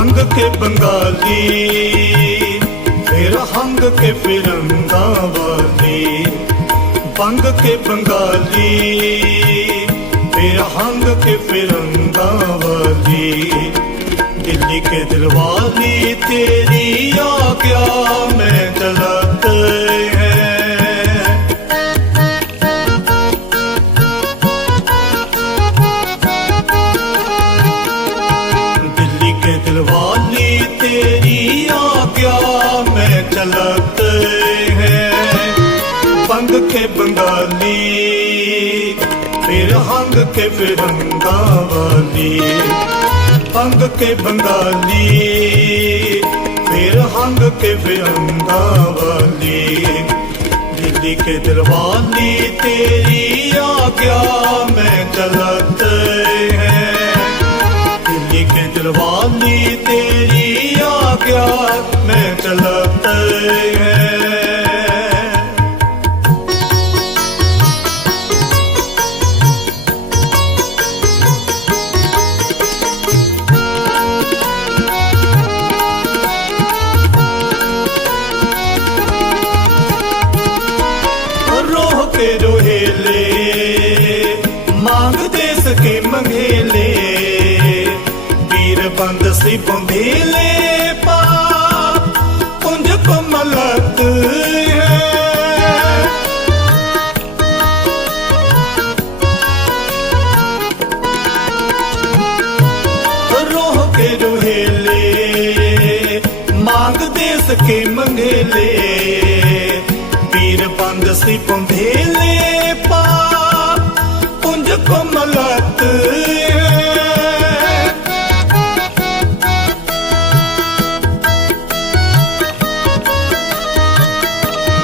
ਪੰਗ ਕੇ ਬੰਗਾਲੀ, ਫਿਰ ਹੰਗ ਕੇ ਫਿਰੰਗਾ ਵਾਲੀ ਬੰਗ ਕੇ ਬੰਗਾਲੀ, ਫਿਰ ਹੰਗ ਕੇ ਫਿਰੰਗਾ ਵਾਲੀ ਦਿੱਲੀ ਕੇ ਦਿਲਵਾਲੀ ਤੇਰੀ ਆ ਗਿਆ, ਮੈਂ ਚਲਾਤੇ चलते हैं पंग के बंगाली फिर हंग के फिरंगा वाली पंग के बंगाली फिर हंग के फिरंगा वाली दिल्ली के दिलवाली तेरी आज्ञा में चलते हैं दिल्ली के दिलवाली तेरी आज्ञा में चलते हैं के मंगेले वीर बंद सी बंधेले। मांगਦੇ ਸਕੇ ਮੰਗੇਲੇ ਪੀਰ ਬੰਦ ਸੀ ਪੰਧੇਲੇ ਪਾ। ਪੁੰਜ ਕਮਲਤ।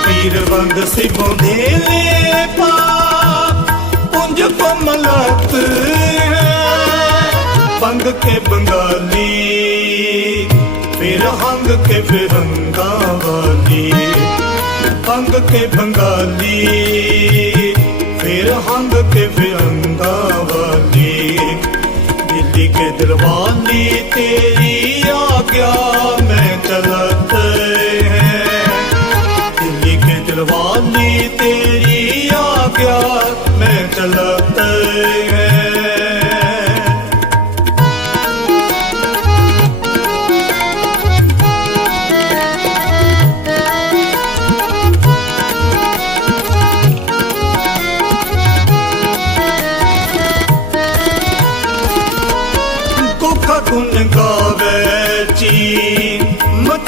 ਪੀਰ ਬੰਦ ਸੀ ਪੰਧੇਲੇ ਪਾ। ਕੁੰਜ ਕਮਲਤ। ਪੰਗ ਕੇ ਬੰਗਾਲੀ। रंग के बिरंगा वाली अंग के बंगाली फिर हंग के बिरंगा वाली दिल्ली के दिलवाली, तेरी आ गया मैं चलत है। दिल्ली के दिलवाली, तेरी आ गया मैं चलत है।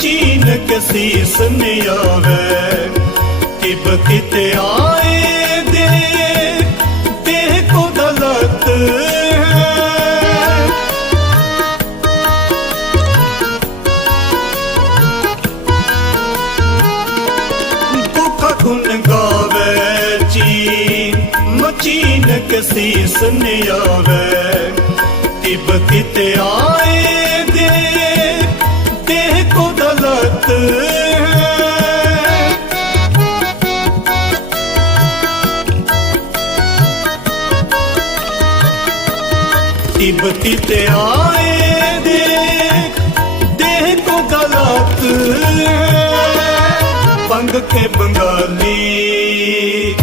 ਚੀਨ ਕੇ ਸੀਸ ਨਿਆਵੇ ਤਿਬ ਕਿਤੇ ਆਏ ਦੇ, ਦੇਹ ਕੋ ਦਲਤ ਹੈ। ਮਚੀਨ ਕੇ ਸੀਸ ਨਿਆਵੇ ਤਿਬ ਕਿਤੇ ਆਏ ਤਿਬਤੀ ਤੇ ਆਏ ਦੇ ਦੇਹ ਕੋ ਗਲਤ ਪੰਗ ਕੇ ਬੰਗਾਲੀ,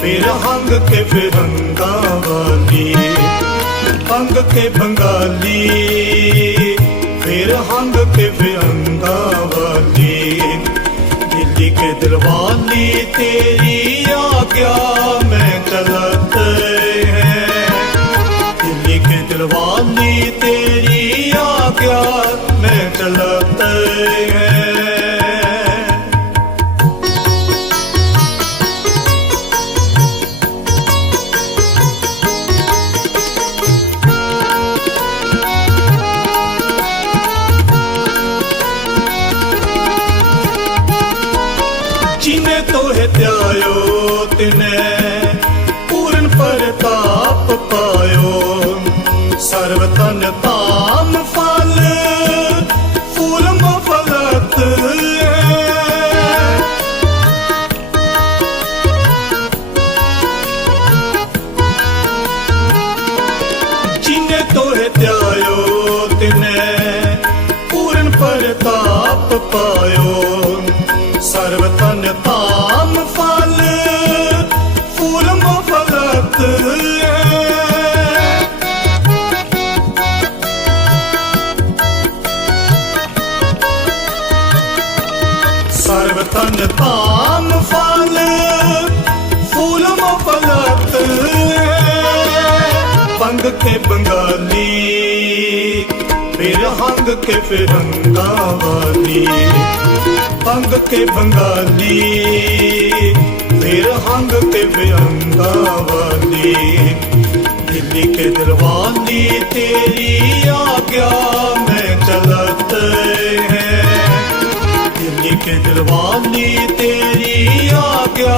ਫਿਰ ਹੰਗ ਕੇ ਫਿਰੰਗਾ ਵਾਲੀ। ਪੰਗ ਕੇ ਬੰਗਾਲੀ, ਫਿਰ ਹੰਗ ਕੇ ਫਿਰੰਗਾ ਵਾਲੀ। ਦਿੱਲੀ ਕੇ ਦਿਲਵਾਲੀ ਤੇਰੀ ਆਗਿਆ ਮੈਂ ਚਲਤੇ दिलवानी तेरी आज्ञा में चलते हैं जिन्हें तो है त्यायो तिने ਸਰਬ ਤਨ ਤਨ ਤਾਨ ਫਲ, ਫੂਲ ਮਫਲਤ। ਪੰਗ ਕੇ ਬੰਗਾਲੀ, ਫਿਰ ਹੰਗ ਕੇ ਫਿਰੰਗਾ ਵਾਲੀ। ਪੰਗ ਕੇ ਬੰਗਾਲੀ, ਫਿਰ ਹੰਗ ਕੇ ਫਿਰੰਗਾ ਵਾਲੀ। ਦਿੱਲੀ ਕੇ ਦਿਲਵਾਨੀ ਤੇਰੀ ਆ ਗਿਆ ਮੈਂ ਚਲਤ ਕੇ ਦਿਲਵਾਨੀ ਤੇਰੀ ਆਗਿਆ,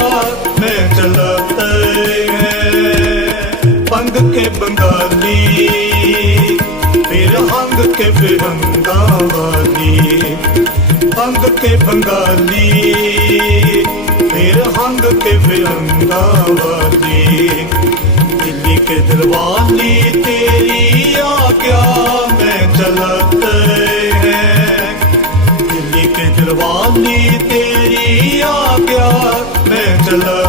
ਮੈਂ ਚਲਤੇ ਹੈ ਪੰਗ ਕੇ ਬੰਗਾਲੀ, ਫਿਰ ਹੰਗ ਕੇ ਬਿਰੰਗਾਵਾਲੀ। ਪੰਗ ਕੇ ਬੰਗਾਲੀ, ਫਿਰ ਹੰਗ ਕੇ ਬਿਰੰਗਾਵਾਲੀ। ਦਿੱਲੀ ਕੇ ਦਿਲਵਾਨੀ ਤੇਰੀ ਆਗਿਆ, ਮੈਂ ਚਲਤੇ दिलवानी तेरी आ गया मैं चला